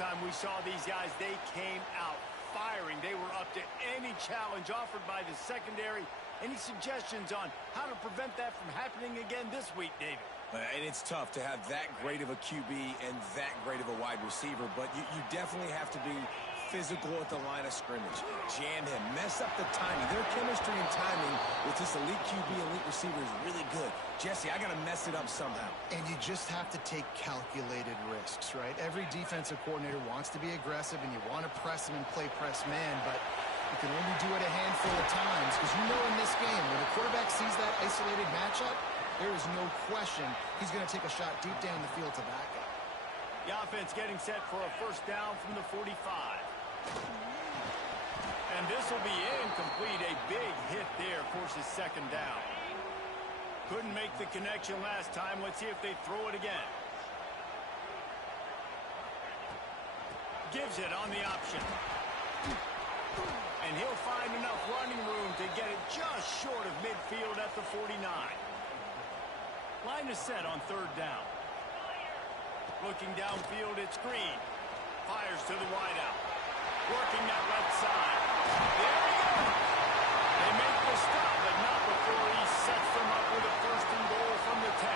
time we saw these guys, they came out firing. They were up to any challenge offered by the secondary. Any suggestions on how to prevent that from happening again this week, David? And it's tough to have that great of a QB and that great of a wide receiver, but you definitely have to be physical at the line of scrimmage. Jam him, mess up the timing. Their chemistry and timing with this elite QB, elite receiver is really good. Jesse, I got to mess it up somehow. And you just have to take calculated risks, right? Every defensive coordinator wants to be aggressive, and you want to press him and play press man, but you can only do it a handful of times because you know in this game, when the quarterback sees that isolated matchup, there is no question he's going to take a shot deep down the field to back up. The offense getting set for a first down from the 45. And this will be incomplete. A big hit there forces second down. Couldn't make the connection last time. Let's see if they throw it again. Gives it on the option. And he'll find enough running room to get it just short of midfield at the 49. Line is set on third down. Looking downfield, it's Green. Fires to the wideout. Working that left side. There we go. They make the stop, but not before he sets them up with a first and goal from the 10.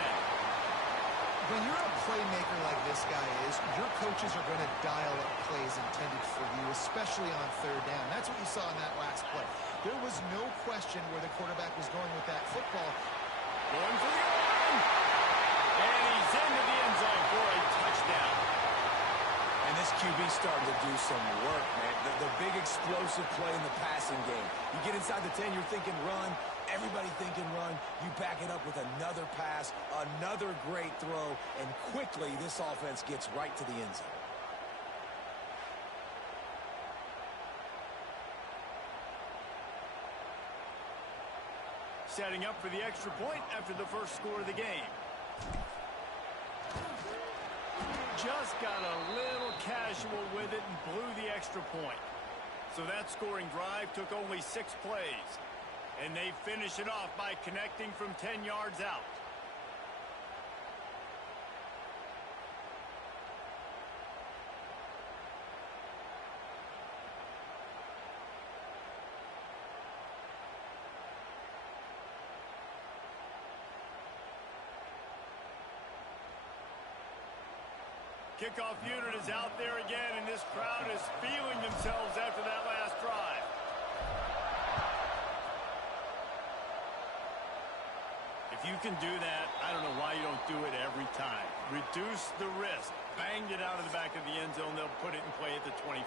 When you're a playmaker like this guy is, your coaches are going to dial up plays intended for you, especially on third down. That's what you saw in that last play. There was no question where the quarterback was going with that football. Going for the goal. And he's into the end zone for a touchdown. And this QB starting to do some work, man. The big explosive play in the passing game. You get inside the 10, you're thinking run. Everybody thinking run. You back it up with another pass, another great throw, and quickly this offense gets right to the end zone. Setting up for the extra point after the first score of the game. Just got a little casual with it and blew the extra point. So that scoring drive took only 6 plays. And they finish it off by connecting from 10 yards out. Kickoff unit is out there again, and this crowd is feeling themselves after that last drive. If you can do that, I don't know why you don't do it every time. Reduce the risk. Banged it out of the back of the end zone. They'll put it in play at the 25.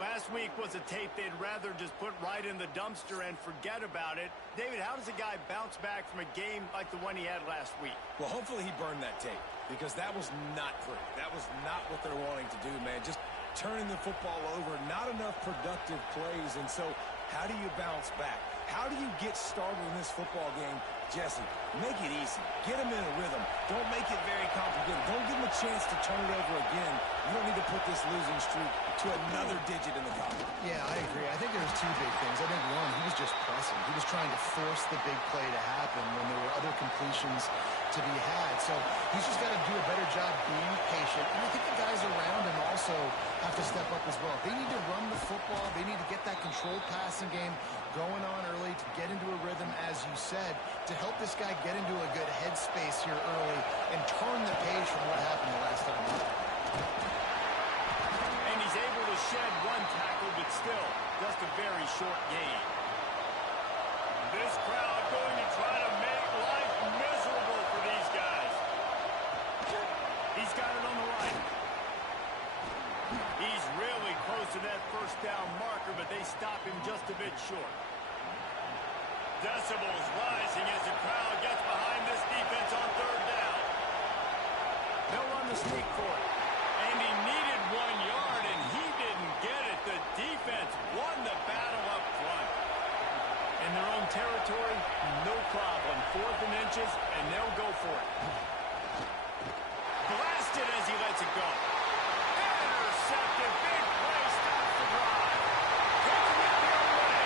Last week was a tape they'd rather just put right in the dumpster and forget about it. David, how does a guy bounce back from a game like the one he had last week? Well, hopefully he burned that tape because that was not pretty. That was not what they're wanting to do, man. Just turning the football over, not enough productive plays. And so how do you bounce back? How do you get started in this football game? Jesse, make it easy. Get them in a rhythm. Don't make it very complicated. Don't give them a chance to turn it over again. You don't need to put this losing streak to another digit in the column. Yeah, I agree. I think there's 2 big things. I think one, he was just pressing. He was trying to force the big play to happen when there were other completions to be had. So he's just got to do a better job being patient. And I think the guys around him also have to step up as well. They need to run the football. They need to get that controlled passing game going on early to get into a rhythm, as you said, to help this guy get into a good headspace here early and turn the page from what happened the last time. And he's able to shed 1 tackle, but still just a very short gain. This crowd going to try to make life miserable for these guys. He's got it on the right. He's really close to that first down marker, but they stop him just a bit short. Decibels rising as the crowd gets behind this defense on third down. They'll run the sneak for it. And he needed 1 yard, and he didn't get it. The defense won the battle up front. In their own territory, no problem. 4th and inches, and they'll go for it. Blasted as he lets it go. Intercepted. Big play. Stops the drive. Taking it the other way.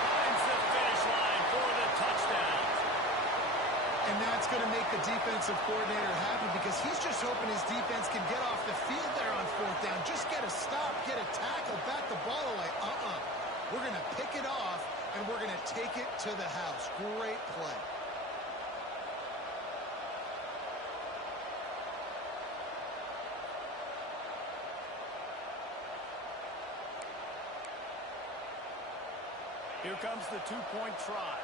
Finds the finish line for the touchdown. And that's going to make the defensive coordinator happy because he's just hoping his defense can get off the field there on fourth down. Just get a stop, get a tackle, bat the ball away. We're going to pick it off, and we're going to take it to the house. Great play. Here comes the two-point try.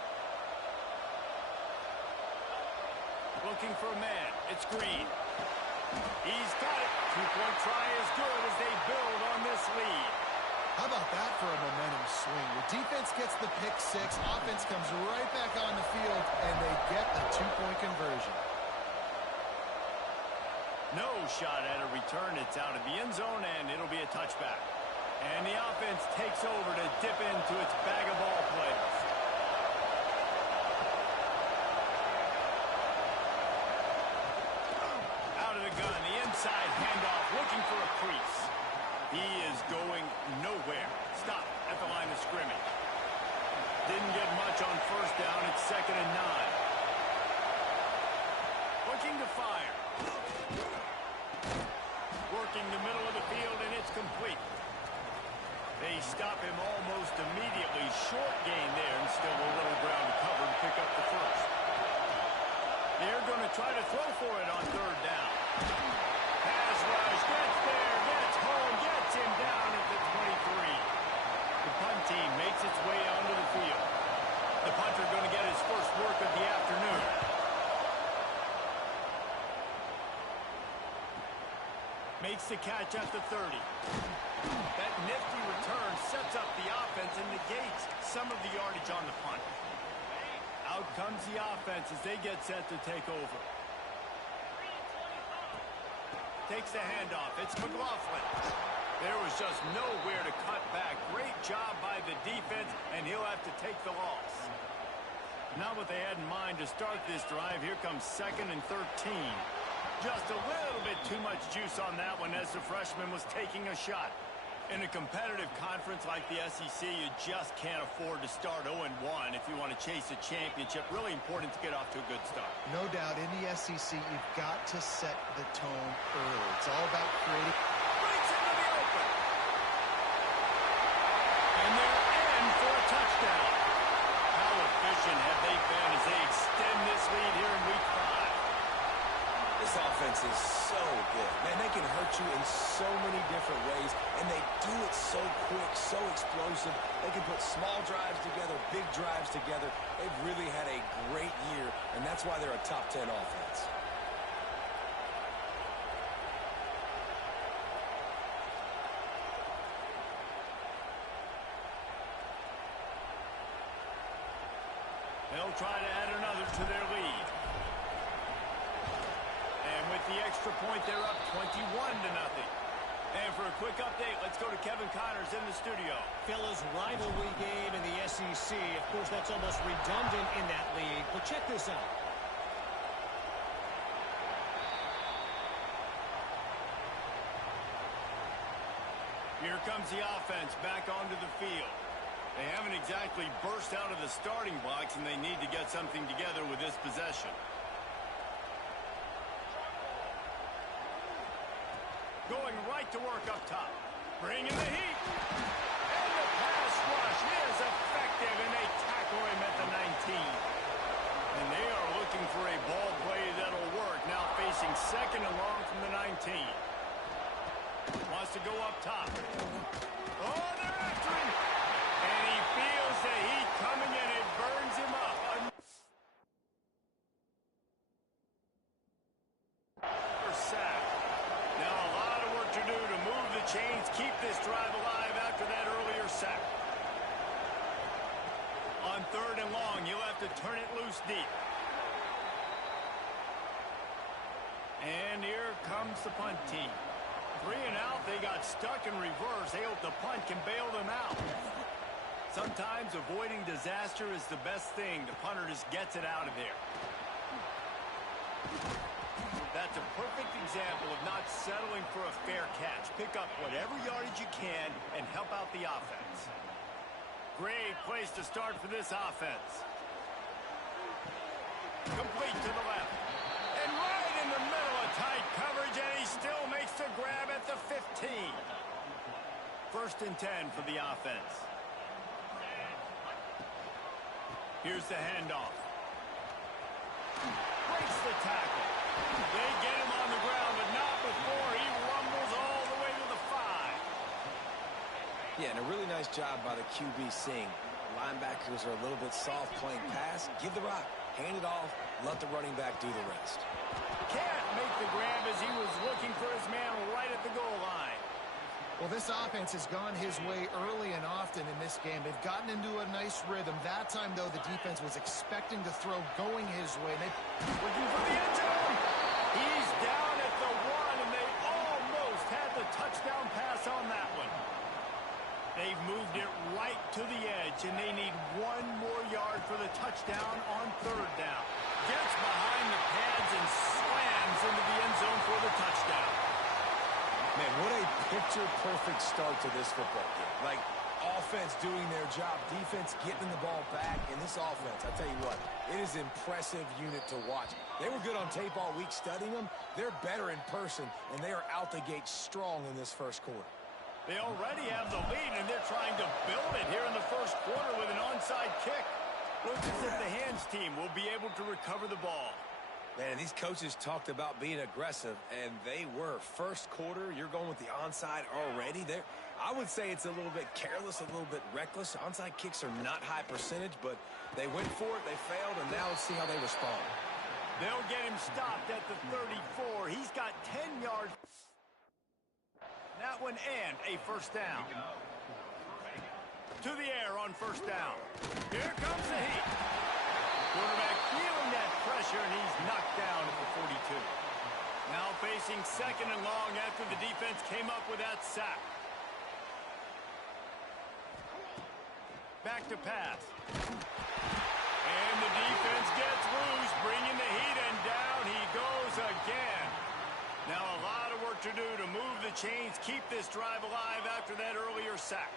Looking for a man. It's Green. He's got it. Two-point try is good as they build on this lead. How about that for a momentum swing? The defense gets the pick six. Offense comes right back on the field, and they get the two-point conversion. No shot at a return. It's out of the end zone, and it'll be a touchback. And the offense takes over to dip into its bag of ball plays. Out of the gun, the inside handoff, looking for a crease. He is going nowhere. Stop at the line of scrimmage. Didn't get much on first down. It's 2nd and 9. Looking to fire. Working the middle of the field, and it's complete. They stop him almost immediately. Short gain there, and still a little ground to cover to pick up the first. They're going to try to throw for it on third down. Pass rush, gets there, gets home, gets him down at the 23. The punt team makes its way onto the field. The punter going to get his first work of the afternoon. Makes the catch at the 30. That nifty return sets up the offense and negates some of the yardage on the punt. Out comes the offense as they get set to take over. Takes the handoff. It's McLaughlin. There was just nowhere to cut back. Great job by the defense, and he'll have to take the loss. Not what they had in mind to start this drive. Here comes 2nd and 13. Just a little bit too much juice on that one as the freshman was taking a shot. In a competitive conference like the SEC, you just can't afford to start 0-1 if you want to chase a championship. Really important to get off to a good start. No doubt, in the SEC, you've got to set the tone early. It's all about creating. Breaks into the open. And they're in for a touchdown. How efficient have they been as they extend this lead here in Week 5? This offense is so good. Man, they can hurt you in so many different ways, and they do it so quick, so explosive. They can put small drives together, big drives together. They've really had a great year, and that's why they're a top 10 offense. They'll try to add another to their lead. With the extra point, they're up 21-0. And for a quick update, let's go to Kevin Connors in the studio. Fellas, rivalry game in the SEC. Of course, that's almost redundant in that league. But check this out. Here comes the offense back onto the field. They haven't exactly burst out of the starting blocks, and they need to get something together with this possession. Going right to work up top. Bringing the heat. And the pass rush is effective, and they tackle him at the 19. And they are looking for a ball play that'll work. Now facing 2nd and long from the 19. Wants to go up top. Oh, they're after him. And he feels the heat coming in. It burns him up. Sack. Now a lot of work to do to move the chains, keep this drive alive after that earlier sack. On 3rd and long, you'll have to turn it loose deep. And here comes the punt team. 3 and out, they got stuck in reverse. They hope the punt can bail them out. Sometimes avoiding disaster is the best thing. The punter just gets it out of there. That's a perfect example of not settling for a fair catch. Pick up whatever yardage you can and help out the offense. Great place to start for this offense. Complete to the 1st and 10 for the offense. Here's the handoff. Breaks the tackle. They get him on the ground, but not before he rumbles all the way to the 5. Yeah, and a really nice job by the QB seeing. Linebackers are a little bit soft playing pass. Give the rock. Hand it off. Let the running back do the rest. Can't make the grab as he was looking for his man right at the goal line. Well, this offense has gone his way early and often in this game. They've gotten into a nice rhythm. That time, though, the defense was expecting to throw going his way. Looking for the end zone. He's down at the 1, and they almost had the touchdown pass on that one. They've moved it right to the edge, and they need 1 more yard for the touchdown on 3rd down. Gets behind the pads and slams into the end zone for the touchdown. Man, what a picture-perfect start to this football game. Like, offense doing their job, defense getting the ball back. In this offense, I tell you what, it is an impressive unit to watch. They were good on tape all week studying them. They're better in person, and they are out the gate strong in this first quarter. They already have the lead, and they're trying to build it here in the first quarter with an onside kick. Looks as if the hands team will be able to recover the ball. Man, these coaches talked about being aggressive, and they were. First quarter, you're going with the onside already. I would say it's a little bit careless, a little bit reckless. Onside kicks are not high percentage, but they went for it, they failed, and now let's see how they respond. They'll get him stopped at the 34. He's got 10 yards. That one and a first down. To the air on first down. Here comes the heat. Quarterback feeling that pressure, and he's knocked down at the 42. Now facing 2nd and long after the defense came up with that sack. Back to pass. And the defense gets loose, bringing the heat, and down he goes again. Now a lot of work to do to move the chains, keep this drive alive after that earlier sack.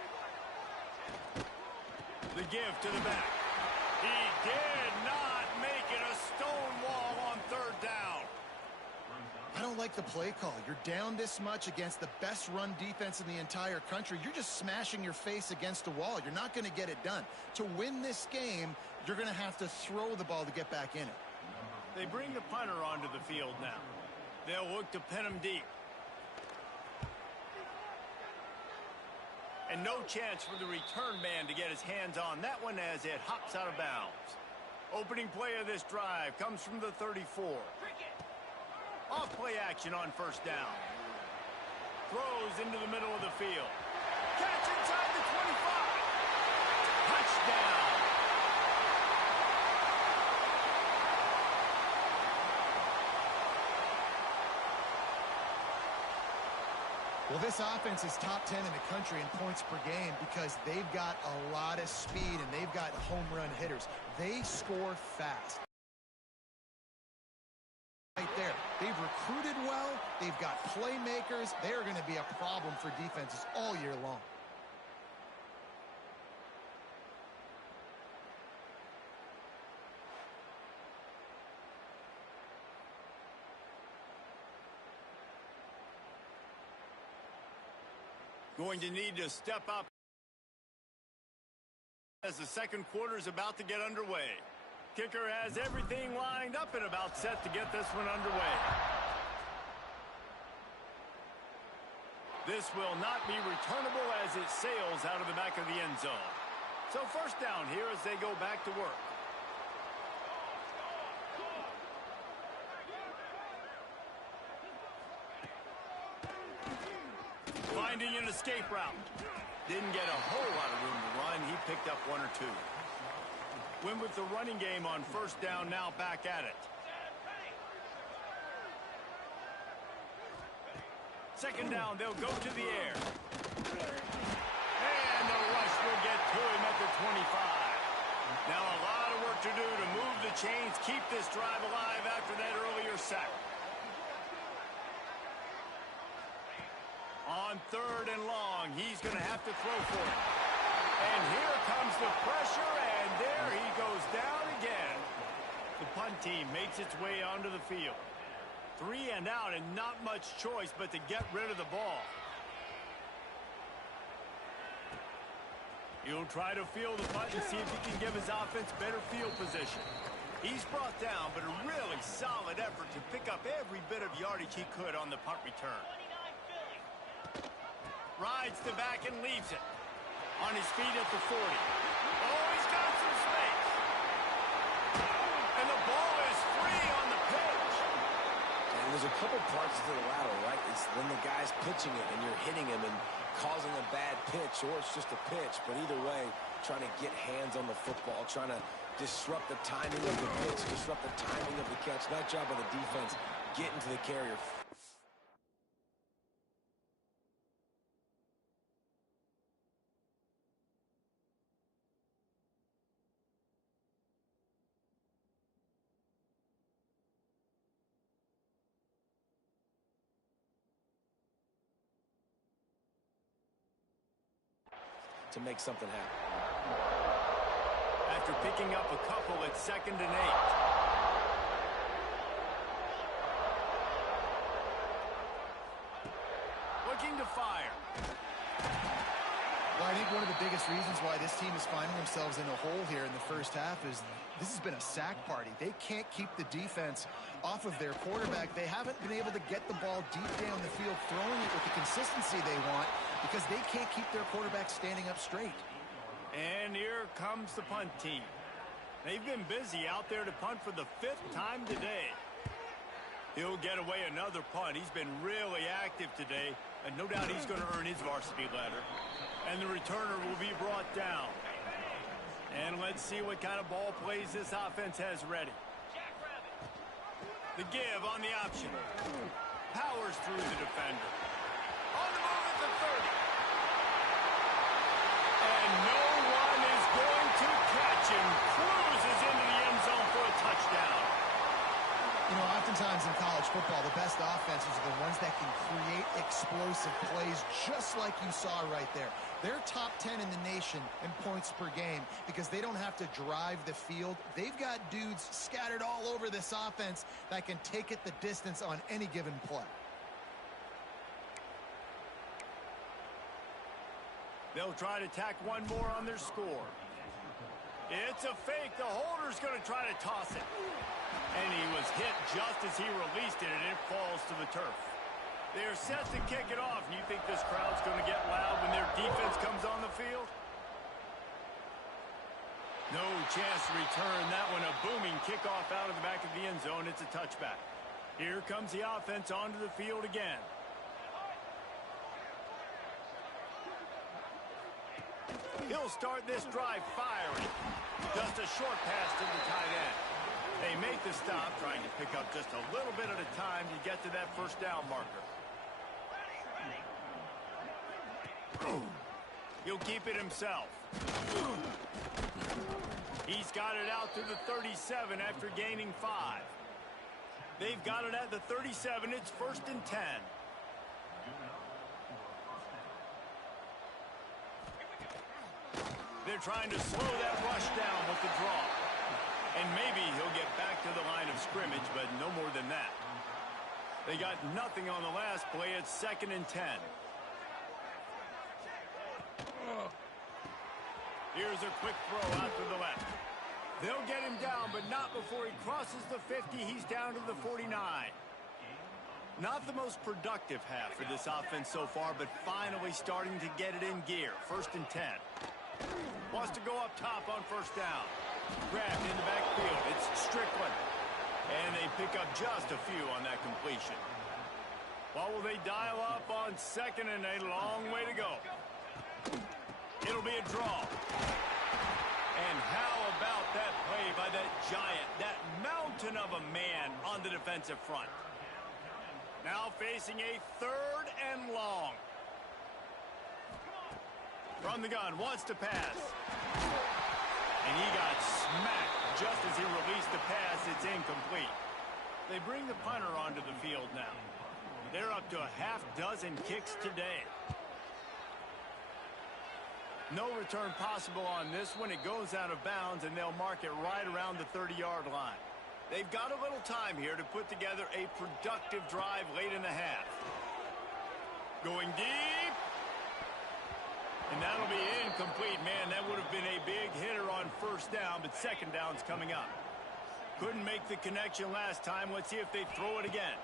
The give to the back. He did not make it a stone wall on 3rd down. I don't like the play call. You're down this much against the best run defense in the entire country. You're just smashing your face against the wall. You're not going to get it done. To win this game, you're going to have to throw the ball to get back in it. They bring the punter onto the field now. They'll look to pin him deep. And no chance for the return man to get his hands on that one as it hops out of bounds. Opening play of this drive comes from the 34. Off play action on first down. Throws into the middle of the field. Catch inside the 25. Touchdown. Well, this offense is top 10 in the country in points per game because they've got a lot of speed and they've got home run hitters. They score fast. Right there. They've recruited well. They've got playmakers. They're going to be a problem for defenses all year long. Going to need to step up as the second quarter is about to get underway. Kicker has everything lined up and about set to get this one underway. This will not be returnable as it sails out of the back of the end zone. So first down here as they go back to work. Finding an escape route. Didn't get a whole lot of room to run. He picked up 1 or 2. Win with the running game on first down, now back at it. Second down, they'll go to the air. And the rush will get to him at the 25. Now a lot of work to do to move the chains, keep this drive alive after that earlier sack. On 3rd and long, he's going to have to throw for it. And here comes the pressure, and there he goes down again. The punt team makes its way onto the field. 3 and out, and not much choice but to get rid of the ball. He'll try to field the punt and see if he can give his offense better field position. He's brought down, but a really solid effort to pick up every bit of yardage he could on the punt return. Rides the back and leaves it. On his feet at the 40. Oh, he's got some space. And the ball is free on the pitch. And there's a couple parts to the lateral, right? It's when the guy's pitching it and you're hitting him and causing a bad pitch, or it's just a pitch. But either way, trying to get hands on the football, trying to disrupt the timing of the pitch, disrupt the timing of the catch. That job of the defense, getting to the carrier. To make something happen. After picking up a couple at 2nd and 8. Looking to fire. Well, I think one of the biggest reasons why this team is finding themselves in a hole here in the first half is this has been a sack party. They can't keep the defense off of their quarterback. They haven't been able to get the ball deep down the field, throwing it with the consistency they want, because they can't keep their quarterback standing up straight. And here comes the punt team. They've been busy out there to punt for the 5th time today. He'll get away another punt. He's been really active today, and no doubt he's going to earn his varsity letter. And the returner will be brought down. And let's see what kind of ball plays this offense has ready. The give on the option. Powers through the defender. On the move at the 30. And no one is going to catch him. Cruises into the end zone for a touchdown. You know, oftentimes in college football, the best offenses are the ones that can create explosive plays, just like you saw right there. They're top 10 in the nation in points per game because they don't have to drive the field. They've got dudes scattered all over this offense that can take it the distance on any given play. They'll try to tack one more on their score. It's a fake. The holder's going to try to toss it. And he was hit just as he released it, and it falls to the turf. They're set to kick it off. And you think this crowd's going to get loud when their defense comes on the field? No chance to return that one. A booming kickoff out of the back of the end zone. It's a touchback. Here comes the offense onto the field again. He'll start this drive firing. Just a short pass to the tight end. They make the stop, trying to pick up just a little bit at a time to get to that first down marker. He'll keep it himself. He's got it out to the 37 after gaining 5. They've got it at the 37. It's 1st and 10. They're trying to slow that rush down with the draw. And maybe he'll get back to the line of scrimmage, but no more than that. They got nothing on the last play. It's 2nd and 10. Here's a quick throw out to the left. They'll get him down, but not before he crosses the 50. He's down to the 49. Not the most productive half for this offense so far, but finally starting to get it in gear. 1st and 10. Wants to go up top on 1st down. Grabbed in the backfield. It's Strickland. And they pick up just a few on that completion. What will they dial up on 2nd and a long way to go? It'll be a draw. And how about that play by that giant, that mountain of a man on the defensive front? Now facing a 3rd and long. From the gun, wants to pass. And he got smacked just as he released the pass. It's incomplete. They bring the punter onto the field now. They're up to a half-dozen kicks today. No return possible on this one. It goes out of bounds, and they'll mark it right around the 30-yard line. They've got a little time here to put together a productive drive late in the half. Going deep. And that'll be incomplete, man. That would have been a big hitter on first down, but second down's coming up. Couldn't make the connection last time. Let's see if they throw it again.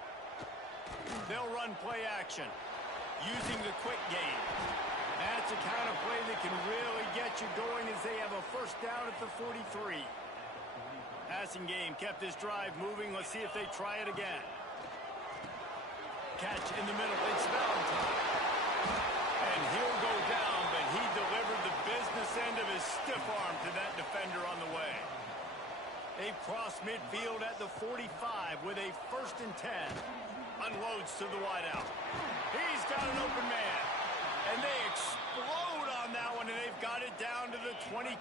They'll run play action using the quick game. That's a kind of play that can really get you going as they have a first down at the 43. Passing game kept this drive moving. Let's see if they try it again. Catch in the middle. It's Valentine. And he'll go down, but he delivered the business end of his stiff arm to that defender on the way. They cross midfield at the 45 with a 1st and 10. Unloads to the wideout. He's got an open man. And they explode on that one, and they've got it down to the 22.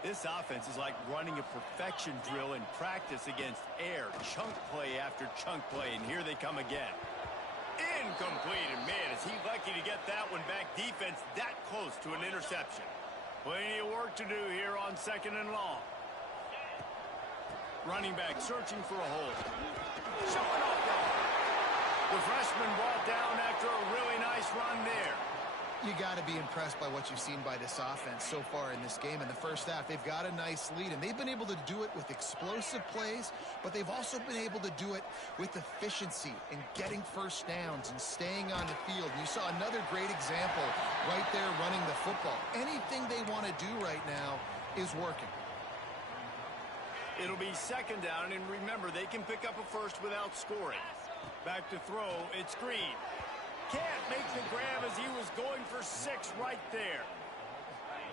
This offense is like running a perfection drill in practice against air. Chunk play after chunk play, and here they come again. Incomplete, and man, is he lucky to get that one back. Defense that close to an interception. Plenty of work to do here on 2nd and long. Running back searching for a hole. Showing off the arm. The freshman brought down after a really nice run there. You got to be impressed by what you've seen by this offense so far in this game. In the first half, they've got a nice lead, and they've been able to do it with explosive plays, but they've also been able to do it with efficiency and getting first downs and staying on the field. You saw another great example right there running the football. Anything they want to do right now is working. It'll be 2nd down, and remember, they can pick up a first without scoring. Back to throw, it's Green. Can't make the grab as he was going for 6 right there.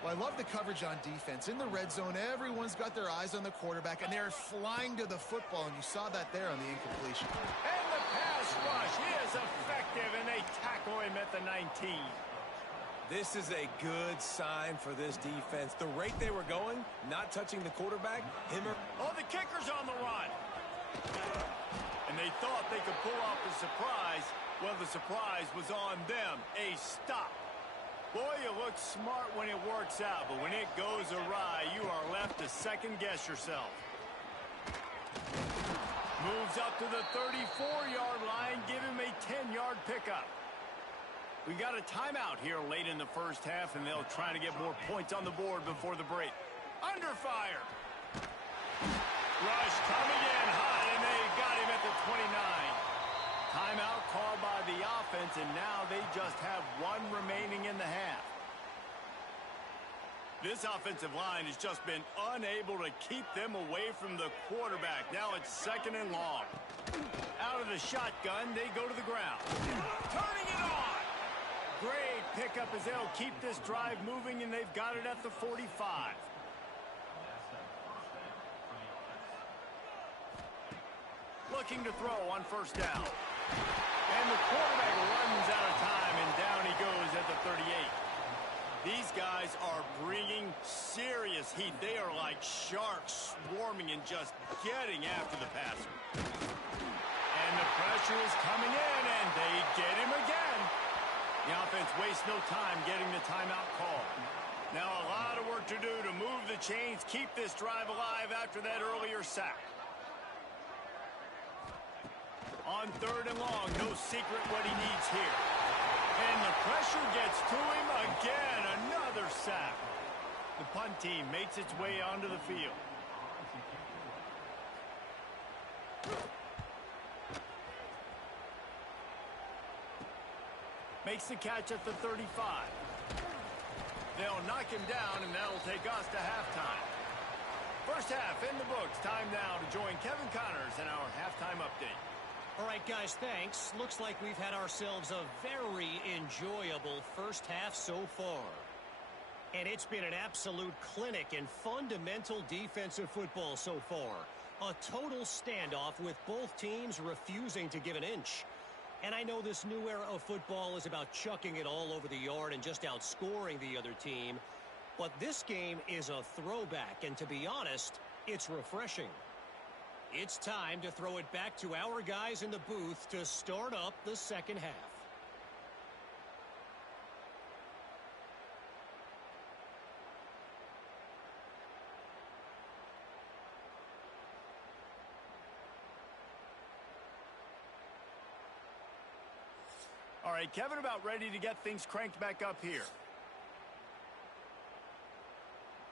Well, I love the coverage on defense. In the red zone, everyone's got their eyes on the quarterback, and they're flying to the football, and you saw that there on the incompletion. And the pass rush is effective, and they tackle him at the 19. This is a good sign for this defense. The rate they were going, not touching the quarterback, Oh, the kicker's on the run. And they thought they could pull off the surprise. Well, the surprise was on them. A stop. Boy, you look smart when it works out, but when it goes awry, you are left to second-guess yourself. Moves up to the 34-yard line, give him a 10-yard pickup. We got a timeout here late in the first half, and they'll try to get more points on the board before the break. Under fire. Rush coming in high, and they got him at the 29. Timeout called by the offense, and now they just have 1 remaining in the half. This offensive line has just been unable to keep them away from the quarterback. Now it's 2nd and long. Out of the shotgun, they go to the ground. Turning it on. Great pickup as they'll keep this drive moving, and they've got it at the 45. Looking to throw on 1st down. And the quarterback runs out of time, and down he goes at the 38. These guys are bringing serious heat. They are like sharks swarming and just getting after the passer. And the pressure is coming in, and they get him again. The offense wastes no time getting the timeout call. Now a lot of work to do to move the chains, keep this drive alive after that earlier sack. On 3rd and long, no secret what he needs here. And the pressure gets to him again. Another sack. The punt team makes its way onto the field. Makes the catch at the 35. They'll knock him down, and that'll take us to halftime. First half in the books. Time now to join Kevin Connors in our halftime update. All right, guys, thanks. Looks like we've had ourselves a very enjoyable first half so far. And it's been an absolute clinic in fundamental defensive football so far. A total standoff with both teams refusing to give an inch. And I know this new era of football is about chucking it all over the yard and just outscoring the other team. But this game is a throwback, and to be honest, it's refreshing. It's time to throw it back to our guys in the booth to start up the second half. All right, Kevin, about ready to get things cranked back up here.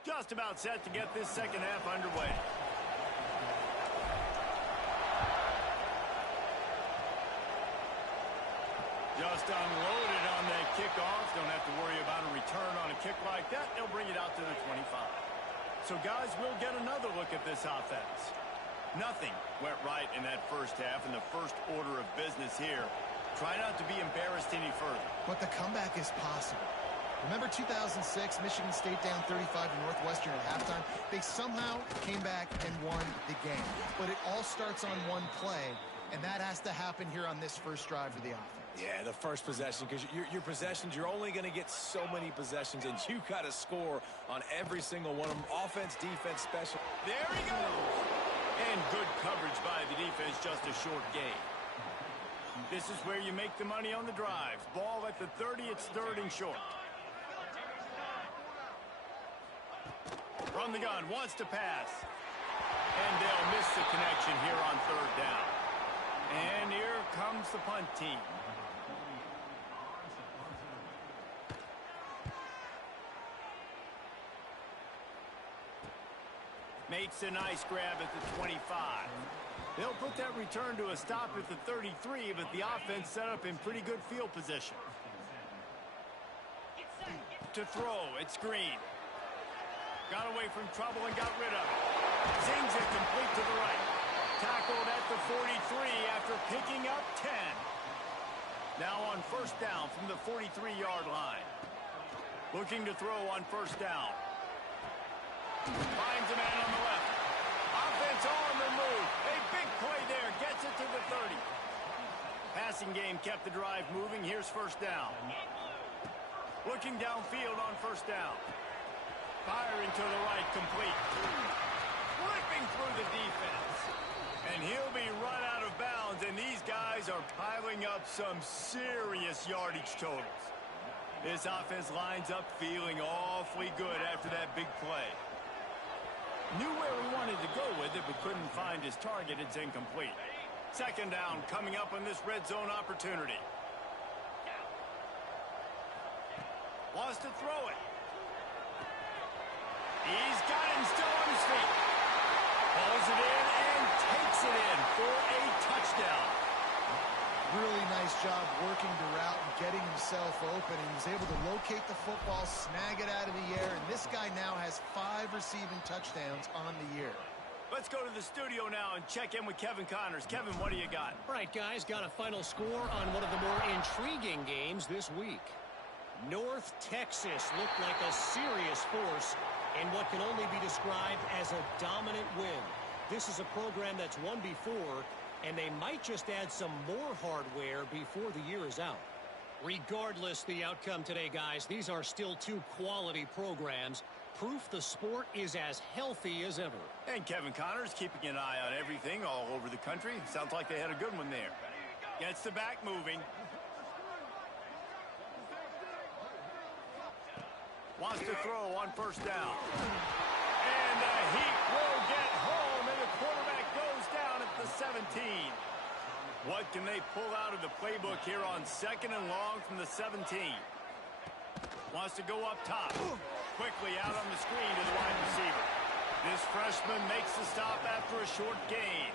Just about set to get this second half underway. Just unloaded on that kickoff. Don't have to worry about a return on a kick like that. They'll bring it out to the 25. So, guys, we'll get another look at this offense. Nothing went right in that first half in the first order of business here. Try not to be embarrassed any further. But the comeback is possible. Remember 2006, Michigan State down 35 to Northwestern at halftime? They somehow came back and won the game. But it all starts on one play, and that has to happen here on this first drive for the offense. Yeah, the first possession, because your possessions, you're only going to get so many possessions, and you got to score on every single one of them. Offense, defense, special. There he goes. And good coverage by the defense, just a short gain. This is where you make the money on the drives. Ball at the 30, it's third and short. From the gun, wants to pass. And they'll miss the connection here on third down. And here comes the punt team. Makes a nice grab at the 25. They'll put that return to a stop at the 33, but the offense set up in pretty good field position. To throw, it's Green. Got away from trouble and got rid of it. Zings it complete to the right. Tackled at the 43 after picking up 10. Now on first down from the 43-yard line. Looking to throw on first down. Finds a man on the left. Offense on the move. A big play there. Gets it to the 30. Passing game kept the drive moving. Here's first down. Looking downfield on first down. Firing to the right, complete. Ripping through the defense. And he'll be run out of bounds, and these guys are piling up some serious yardage totals. This offense lines up feeling awfully good after that big play. Knew where he wanted to go with it, but couldn't find his target. It's incomplete. Second down coming up on this red zone opportunity. Wants to throw it. He's got him still on his feet. Pulls it in and takes it in for a touchdown. Really nice job working the route and getting himself open. And he was able to locate the football, snag it out of the air, and this guy now has 5 receiving touchdowns on the year. Let's go to the studio now and check in with Kevin Connors. Kevin, what do you got? All right, guys, got a final score on one of the more intriguing games this week. North Texas looked like a serious force in what can only be described as a dominant win. This is a program that's won before, and they might just add some more hardware before the year is out. Regardless the outcome today, guys, these are still 2 quality programs. Proof the sport is as healthy as ever. And Kevin Connors keeping an eye on everything all over the country. Sounds like they had a good one there. Gets the back moving. Wants to throw on first down. And the Heat will get home, and the quarterback goes down at the 17. What can they pull out of the playbook here on second and long from the 17? Wants to go up top. Quickly out on the screen to the wide receiver. This freshman makes the stop after a short gain.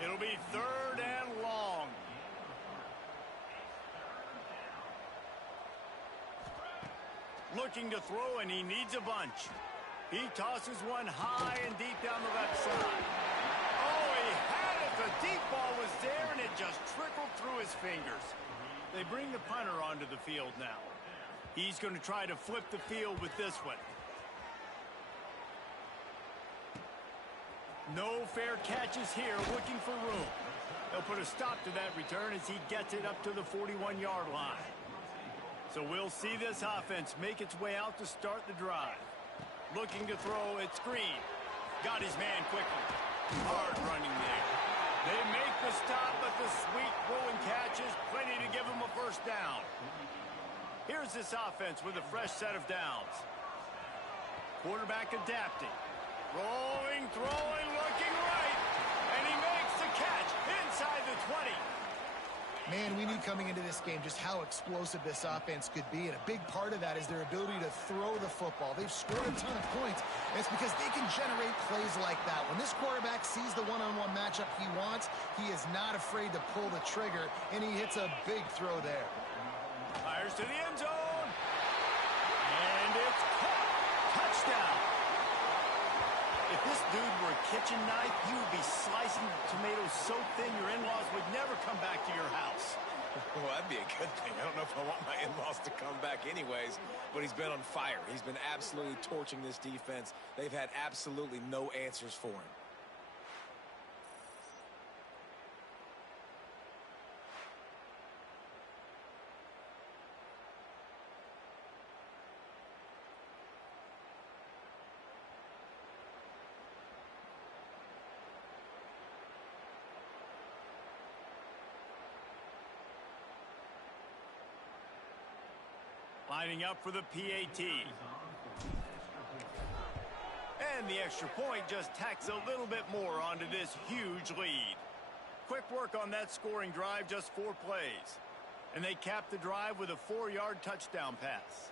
It'll be third and long. Looking to throw, and he needs a bunch. He tosses one high and deep down the left side. Oh, he had it. The deep ball was there, and it just trickled through his fingers. They bring the punter onto the field now. He's going to try to flip the field with this one. No fair catches here, looking for room. They'll put a stop to that return as he gets it up to the 41-yard line. So we'll see this offense make its way out to start the drive. Looking to throw, it's Green. Got his man quickly. Hard running there. They make the stop, but the sweet rolling catch is plenty to give them a first down. Here's this offense with a fresh set of downs. Quarterback adapting. Rolling, throwing, looking right. And he makes the catch inside the 20. Man, we knew coming into this game just how explosive this offense could be, and a big part of that is their ability to throw the football. They've scored a ton of points, and it's because they can generate plays like that. When this quarterback sees the one-on-one matchup he wants, he is not afraid to pull the trigger, and he hits a big throw there. Fires to the end zone. And it's caught. Touchdown. If this dude were a kitchen knife, he would be slicing tomatoes so thin your in-laws would never come back to your house. Well, that'd be a good thing. I don't know if I want my in-laws to come back anyways, but he's been on fire. He's been absolutely torching this defense. They've had absolutely no answers for him. Lining up for the PAT. And the extra point just tacks a little bit more onto this huge lead. Quick work on that scoring drive, just 4 plays. And they cap the drive with a 4-yard touchdown pass.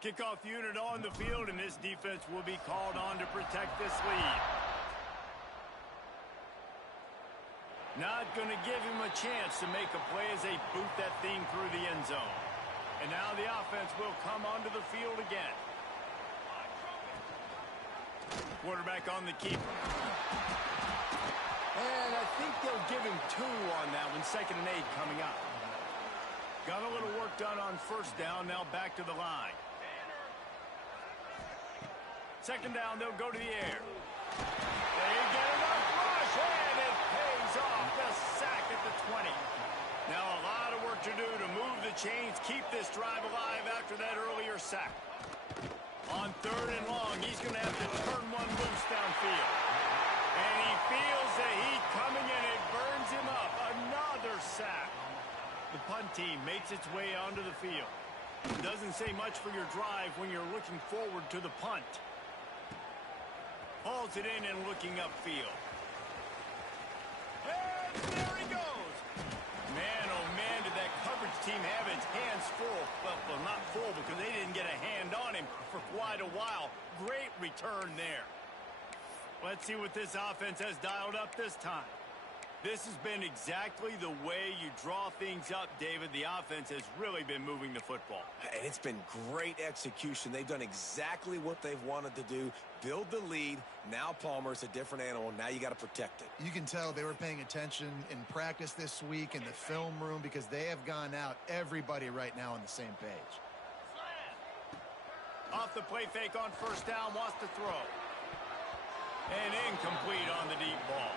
Kickoff unit on the field, and this defense will be called on to protect this lead. Not going to give him a chance to make a play as they boot that thing through the end zone. And now the offense will come onto the field again. Quarterback on the keeper. And I think they'll give him 2 on that one. 2nd and 8 coming up. Got a little work done on first down. Now back to the line. 2nd down, they'll go to the air. They get enough rush, and it pays off. The sack at the 20. Now a lot of work to do to move the chains, keep this drive alive after that earlier sack. On 3rd and long, he's going to have to turn one loose downfield. And he feels the heat coming, and it burns him up. Another sack. The punt team makes its way onto the field. Doesn't say much for your drive when you're looking forward to the punt. Hauls it in and looking upfield. And there he goes. Man, oh man, did that coverage team have its hands full. Well, not full because they didn't get a hand on him for quite a while. Great return there. Let's see what this offense has dialed up this time. This has been exactly the way you draw things up, David. The offense has really been moving the football. And it's been great execution. They've done exactly what they've wanted to do. Build the lead. Now Palmer's a different animal. Now you got to protect it. You can tell they were paying attention in practice this week in the film room because they have gone out, everybody right now on the same page. Off the play fake on first down, wants to throw. And incomplete on the deep ball.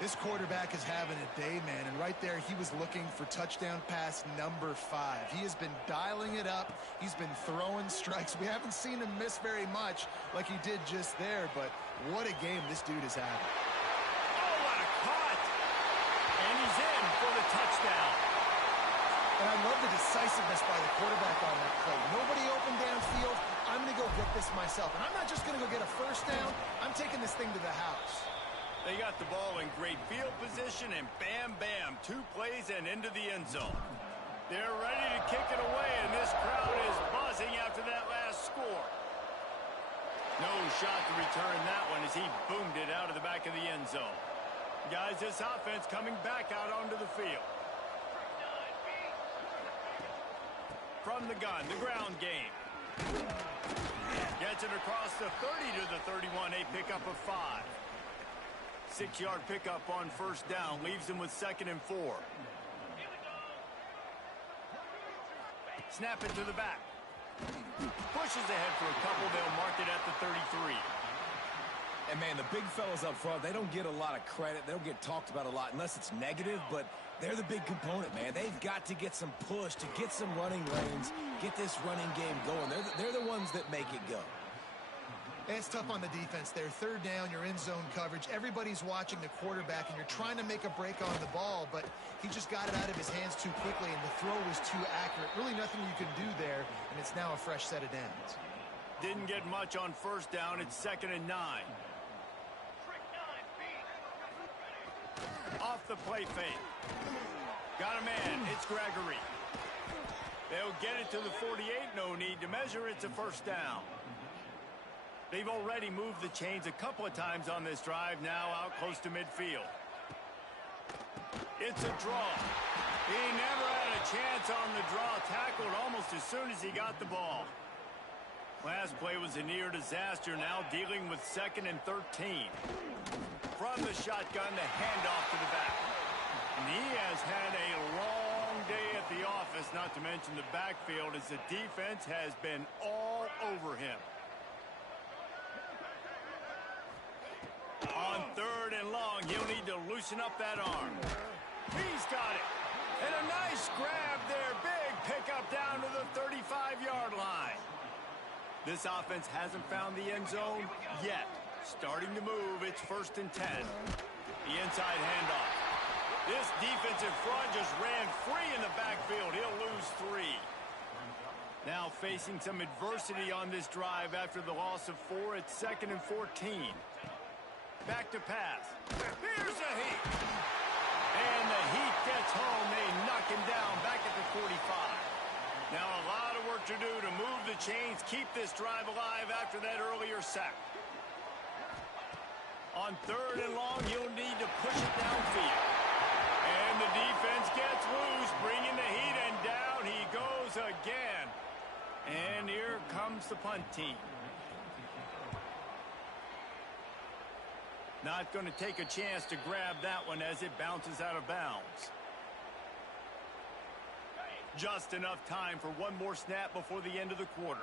This quarterback is having a day, man, and right there he was looking for touchdown pass number 5. He has been dialing it up. He's been throwing strikes. We haven't seen him miss very much like he did just there, but what a game this dude is having. Oh, what a cut! And he's in for the touchdown. And I love the decisiveness by the quarterback on that play. Nobody open downfield. I'm going to go get this myself. And I'm not just going to go get a first down. I'm taking this thing to the house. They got the ball in great field position, and bam, bam, 2 plays and into the end zone. They're ready to kick it away, and this crowd is buzzing after that last score. No shot to return that one as he boomed it out of the back of the end zone. Guys, this offense coming back out onto the field. From the gun, the ground game. Gets it across the 30 to the 31, a pickup of 5. 6-yard pickup on first down, leaves him with 2nd and 4. Snap it to the back. Pushes ahead for a couple, they'll mark it at the 33. And man, the big fellas up front, they don't get a lot of credit. They don't get talked about a lot unless it's negative, but they're the big component, man. They've got to get some push, to get some running lanes, get this running game going. They're the ones that make it go. It's tough on the defense there. Third down, you're in zone coverage. Everybody's watching the quarterback, and you're trying to make a break on the ball, but he just got it out of his hands too quickly, and the throw was too accurate. Really nothing you can do there, and it's now a fresh set of downs. Didn't get much on first down. It's 2nd and 9. Off the play fake. Got a man. It's Gregory. They'll get it to the 48. No need to measure. It's a first down. They've already moved the chains a couple of times on this drive, now out close to midfield. It's a draw. He never had a chance on the draw, tackled almost as soon as he got the ball. Last play was a near disaster, now dealing with 2nd and 13. From the shotgun, the handoff to the back. And he has had a long day at the office, not to mention the backfield, as the defense has been all over him. On 3rd and long, he'll need to loosen up that arm. He's got it. And a nice grab there. Big pickup down to the 35-yard line. This offense hasn't found the end zone yet. Starting to move. It's 1st and 10. The inside handoff. This defensive front just ran free in the backfield. He'll lose 3. Now facing some adversity on this drive after the loss of 4. It's 2nd and 14. Back to pass. Here's a heat. And the heat gets home. They knock him down back at the 45. Now a lot of work to do to move the chains, keep this drive alive after that earlier sack. On 3rd and long, he'll need to push it downfield. And the defense gets loose, bringing the heat, and down he goes again. And here comes the punt team. Not going to take a chance to grab that one as it bounces out of bounds. Just enough time for one more snap before the end of the quarter.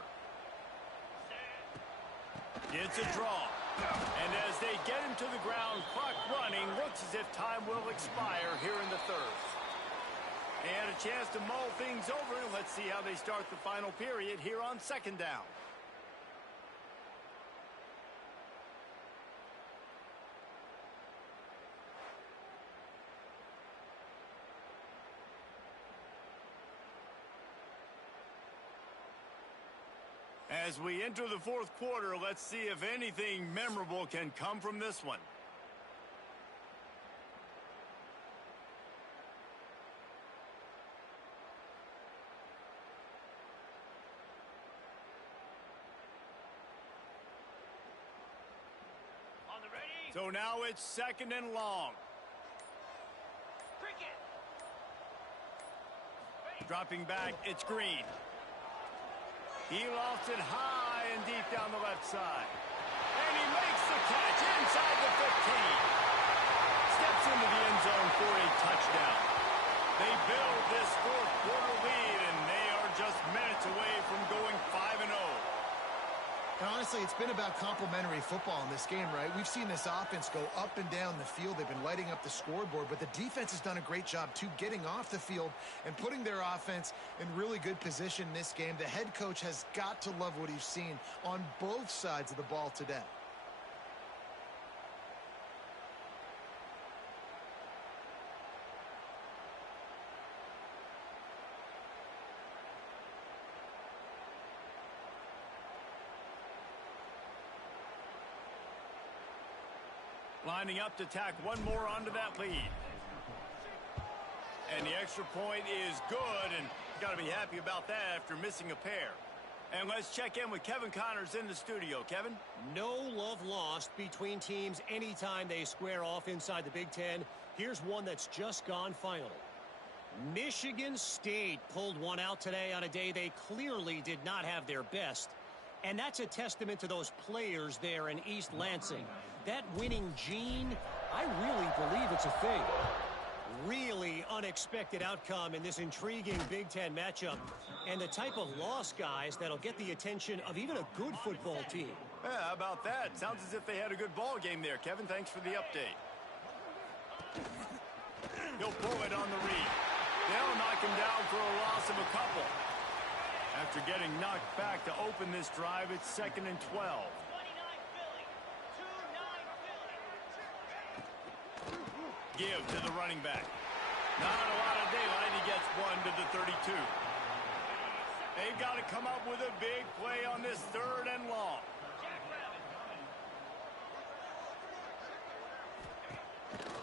It's a draw. And as they get him to the ground, clock running, looks as if time will expire here in the 3rd. And a chance to mull things over. Let's see how they start the final period here on 2nd down. As we enter the 4th quarter, let's see if anything memorable can come from this one. On the ready. So now it's 2nd and long. Cricket. Dropping back, it's Green. He lofts it high and deep down the left side. And he makes the catch inside the 15. Steps into the end zone for a touchdown. They build this 4th quarter lead, and they are just minutes away from going 5-0. And honestly, it's been about complementary football in this game, right? We've seen this offense go up and down the field. They've been lighting up the scoreboard, but the defense has done a great job, too, getting off the field and putting their offense in really good position in this game. The head coach has got to love what he's seen on both sides of the ball today. Lining up to tack one more onto that lead. And the extra point is good, and got to be happy about that after missing a pair. And let's check in with Kevin Connors in the studio. Kevin? No love lost between teams anytime they square off inside the Big Ten. Here's one that's just gone final. Michigan State pulled one out today on a day they clearly did not have their best. And that's a testament to those players there in East Lansing. That winning gene, I really believe it's a thing. Really unexpected outcome in this intriguing Big Ten matchup. And the type of loss, guys, that'll get the attention of even a good football team. Yeah, how about that? Sounds as if they had a good ball game there. Kevin, thanks for the update. He'll pull it on the read. They'll knock him down for a loss of a couple. After getting knocked back to open this drive, it's 2nd and 12. Give to the running back. Not a lot of daylight. He gets one to the 32. They've got to come up with a big play on this 3rd and long.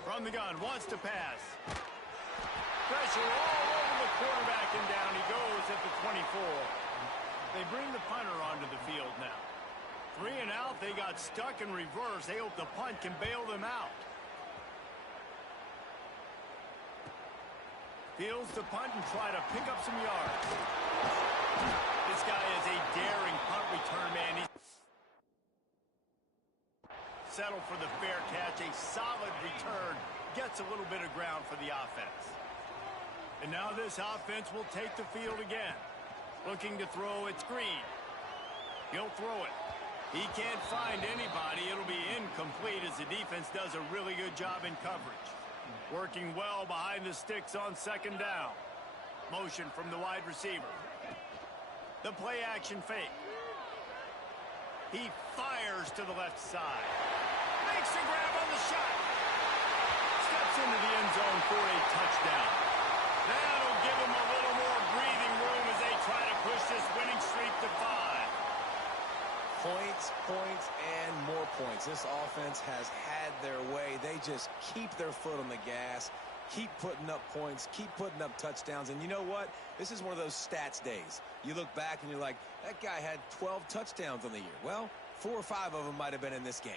From the gun, wants to pass. Pressure all over the quarterback, and down he goes at the 24. They bring the punter onto the field now. 3 and out, they got stuck in reverse. They hope the punt can bail them out. Fields to punt and try to pick up some yards. This guy is a daring punt return man. He's settled for the fair catch. A solid return. Gets a little bit of ground for the offense. And now this offense will take the field again. Looking to throw, it's Green. He'll throw it. He can't find anybody. It'll be incomplete as the defense does a really good job in coverage. Working well behind the sticks on 2nd down. Motion from the wide receiver. The play action fake. He fires to the left side. Makes a grab on the shot. Steps into the end zone for a touchdown. That'll give him a little more breathing room as they try to push this winning streak to 5. Points, points, and more points. This offense has had their way. They just keep their foot on the gas, keep putting up points, keep putting up touchdowns. And you know what? This is one of those stats days. You look back and you're like, that guy had 12 touchdowns on the year. Well, 4 or 5 of them might have been in this game.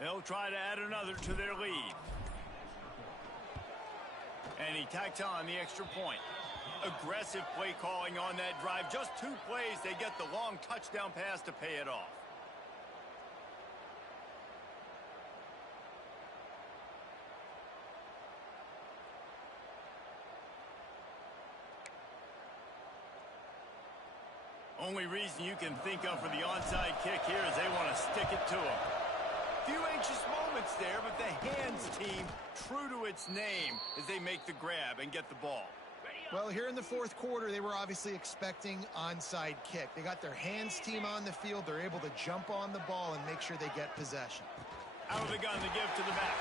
They'll try to add another to their lead. And he tacks on the extra point. Aggressive play calling on that drive. Just 2 plays, they get the long touchdown pass to pay it off. Only reason you can think of for the onside kick here is they want to stick it to him. Few anxious moments there, but the hands team true to its name as they make the grab and get the ball. Well, here in the 4th quarter, they were obviously expecting onside kick. They got their hands team on the field. They're able to jump on the ball and make sure they get possession. Out of the gun, the give to the back.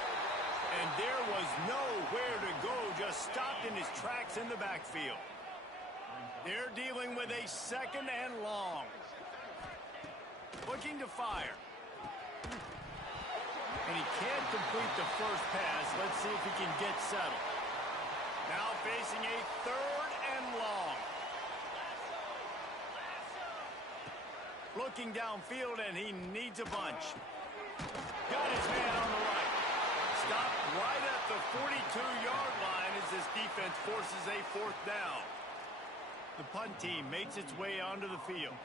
And there was nowhere to go, just stopped in his tracks in the backfield. They're dealing with a 2nd and long. Looking to fire. And he can't complete the first pass. Let's see if he can get settled. Now facing a 3rd and long. Looking downfield, and he needs a bunch. Got his man on the right. Stopped right at the 42-yard line as this defense forces a 4th down. The punt team makes its way onto the field.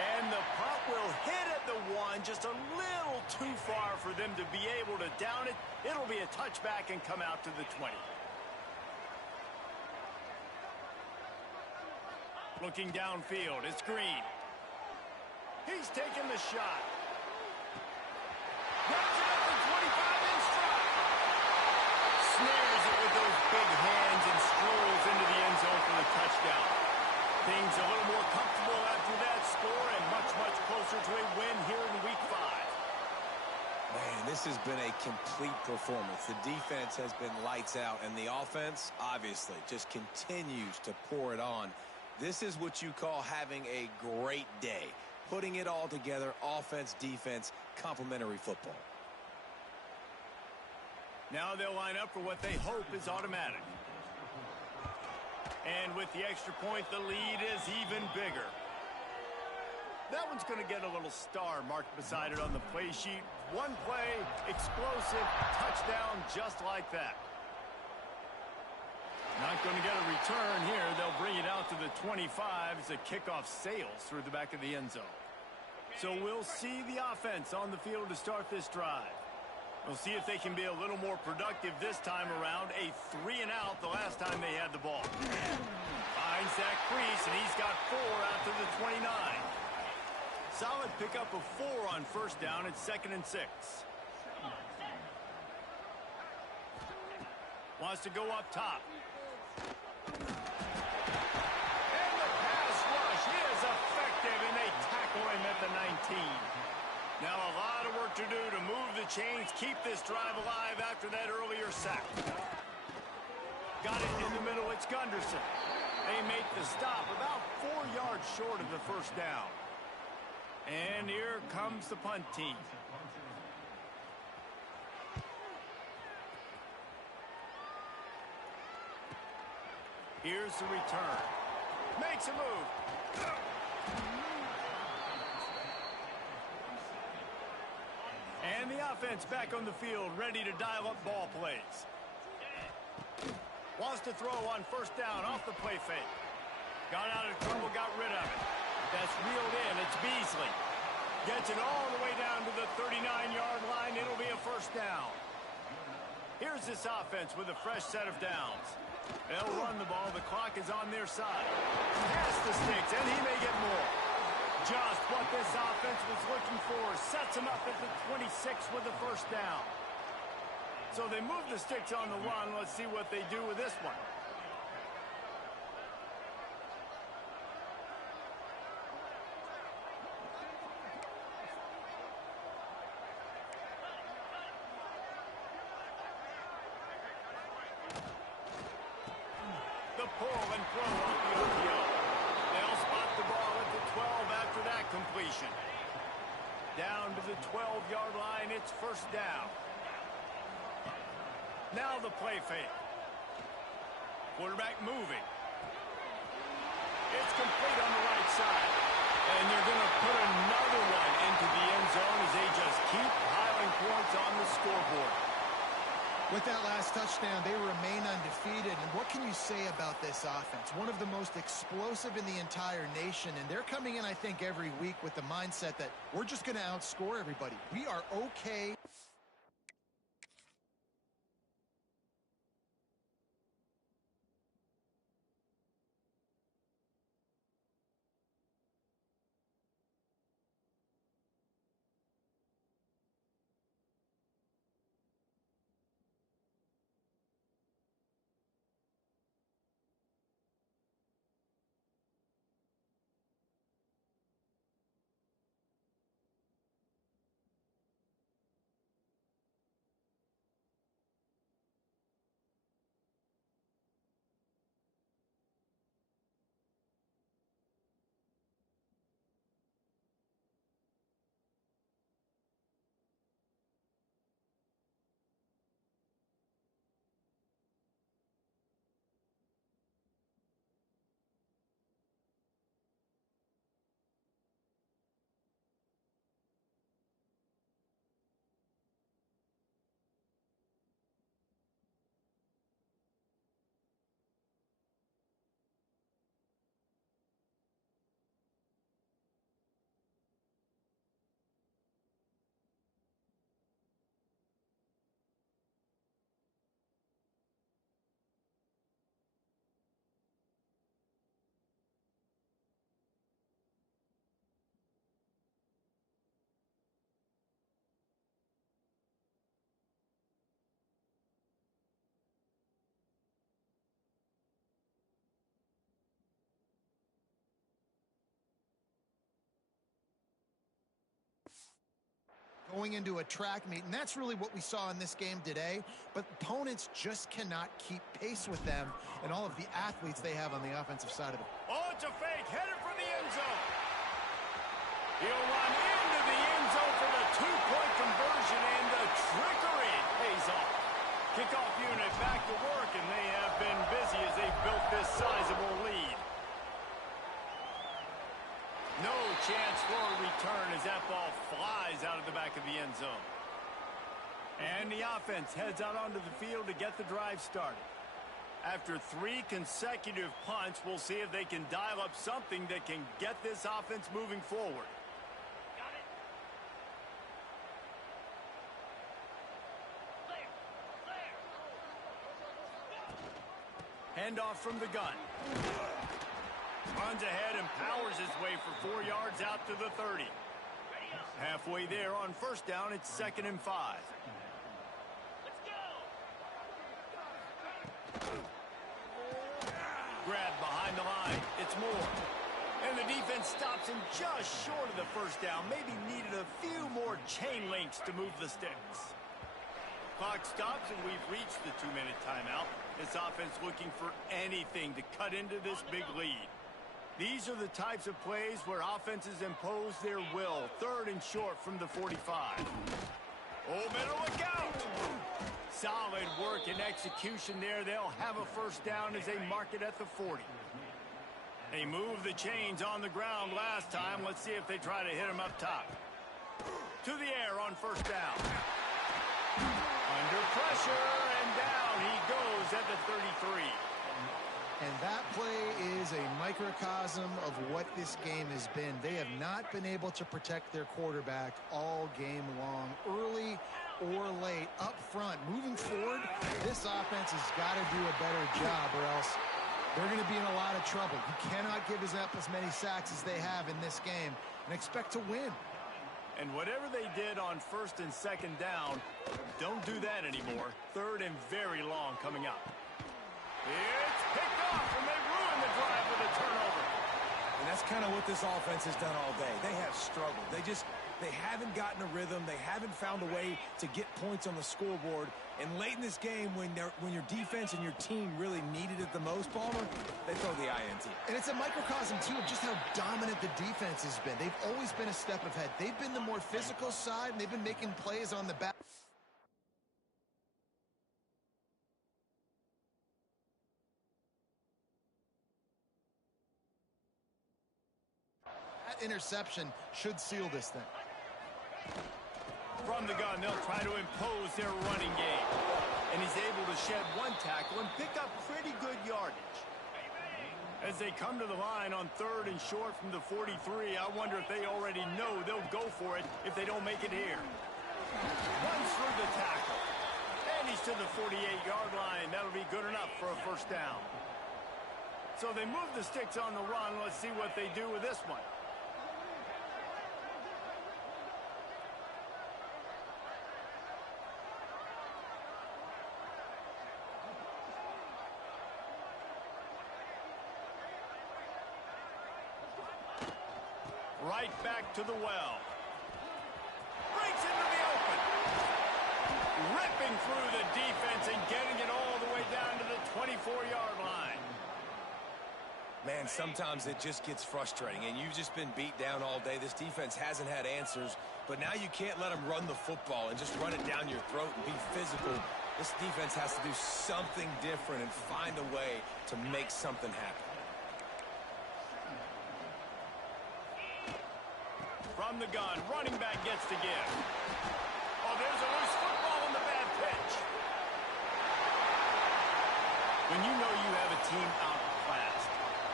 And the punt will hit at the 1, just a little too far for them to be able to down it. It'll be a touchback and come out to the 20. Looking downfield, it's Green. He's taking the shot. Grabs it up for 25 in stride. Snares it with those big hands and strolls into the end zone for the touchdown. Things a little more comfortable after that score and much, much closer to a win here in Week 5. Man, this has been a complete performance. The defense has been lights out, and the offense, obviously, just continues to pour it on. This is what you call having a great day. Putting it all together, offense, defense, complementary football. Now they'll line up for what they hope is automatic. And with the extra point, the lead is even bigger. That one's going to get a little star marked beside it on the play sheet. One play, explosive, touchdown just like that. Not going to get a return here. They'll bring it out to the 25 as the kickoff sails through the back of the end zone. So we'll see the offense on the field to start this drive. We'll see if they can be a little more productive this time around. A 3-and-out the last time they had the ball. Finds that crease, and he's got 4 out to the 29. Solid pickup of 4 on first down. It's 2nd and 6. Wants to go up top. And the pass rush is effective, and they tackle him at the 19. Now a lot of work to do to move the chains, keep this drive alive after that earlier sack. Got it in the middle. It's Gunderson. They make the stop about 4 yards short of the first down. And here comes the punt team. Here's the return. Makes a move. And the offense back on the field, ready to dial up ball plays. Wants to throw on first down off the play fake. Got out of trouble, got rid of it. That's reeled in. It's Beasley. Gets it all the way down to the 39-yard line. It'll be a first down. Here's this offense with a fresh set of downs. They'll run the ball. The clock is on their side. Pass the sticks, and he may get more. Just what this offense was looking for. Sets him up at the 26 with the first down. So they move the sticks on the run. Let's see what they do with this one. The pull and throw off the OPO. They'll spot the ball at the 12 after that completion. Down to the 12-yard line, it's first down. Now the play fake. Quarterback moving. It's complete on the right side. And they're going to put another one into the end zone as they just keep piling points on the scoreboard. With that last touchdown, they remain undefeated. And what can you say about this offense? One of the most explosive in the entire nation. And they're coming in, I think, every week with the mindset that we're just going to outscore everybody. We are okay. Going into a track meet, and that's really what we saw in this game today, but opponents just cannot keep pace with them and all of the athletes they have on the offensive side of it. Oh, it's a fake, headed for the end zone. He'll run into the end zone for the two-point conversion, and the trickery pays off. Kickoff unit back to work, and they have been busy as they've built this sizable lead. No chance for a return as that ball flies out of the back of the end zone. And the offense heads out onto the field to get the drive started. After 3 consecutive punts, we'll see if they can dial up something that can get this offense moving forward. Handoff from the gun. Runs ahead and powers his way for 4 yards out to the 30. Halfway there on first down, it's 2nd and 5. Grab behind the line. It's Moore. And the defense stops him just short of the first down. Maybe needed a few more chain links to move the sticks. Clock stops and we've reached the 2-minute timeout. This offense looking for anything to cut into this big lead. These are the types of plays where offenses impose their will. 3rd and short from the 45. Oh, better look out! Solid work and execution there. They'll have a first down as they mark it at the 40. They moved the chains on the ground last time. Let's see if they try to hit him up top. To the air on first down. Under pressure, and down he goes at the 33. And that play is a microcosm of what this game has been. They have not been able to protect their quarterback all game long, early or late, up front. Moving forward, this offense has got to do a better job or else they're going to be in a lot of trouble. You cannot give up as many sacks as they have in this game and expect to win. And whatever they did on 1st and 2nd down, don't do that anymore. 3rd and very long coming up. It's picked off, and they ruin the drive with a turnover. And that's kind of what this offense has done all day. They have struggled. They haven't gotten a rhythm. They haven't found a way to get points on the scoreboard. And late in this game, when your defense and your team really needed it the most, Palmer, they throw the INT. And it's a microcosm, too, of just how dominant the defense has been. They've always been a step ahead. They've been the more physical side, and they've been making plays on the back. That interception should seal this thing. From the gun, they'll try to impose their running game. And he's able to shed 1 tackle and pick up pretty good yardage. As they come to the line on 3rd and short from the 43, I wonder if they already know they'll go for it if they don't make it here. Runs through the tackle. And he's to the 48-yard line. That'll be good enough for a first down. So they move the sticks on the run. Let's see what they do with this one. Right back to the well. Breaks into the open. Ripping through the defense and getting it all the way down to the 24-yard line. Man, sometimes it just gets frustrating, and you've just been beat down all day. This defense hasn't had answers, but now you can't let them run the football and just run it down your throat and be physical. This defense has to do something different and find a way to make something happen. From the gun, running back gets to give. Oh, there's a loose football on the bad pitch. When you know you have a team outclassed,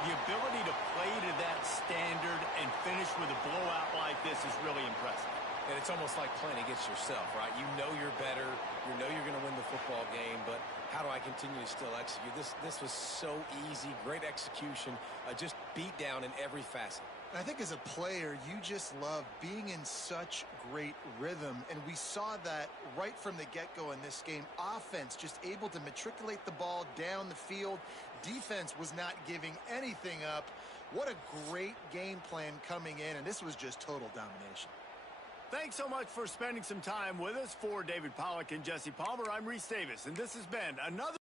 the ability to play to that standard and finish with a blowout like this is really impressive. And it's almost like playing against yourself, right? You know you're better. You know you're going to win the football game, but how do I continue to still execute? This was so easy, great execution, just beat down in every facet. I think as a player, you just love being in such great rhythm, and we saw that right from the get-go in this game. Offense just able to matriculate the ball down the field. Defense was not giving anything up. What a great game plan coming in, and this was just total domination. Thanks so much for spending some time with us. For David Pollack and Jesse Palmer, I'm Reese Davis, and this has been another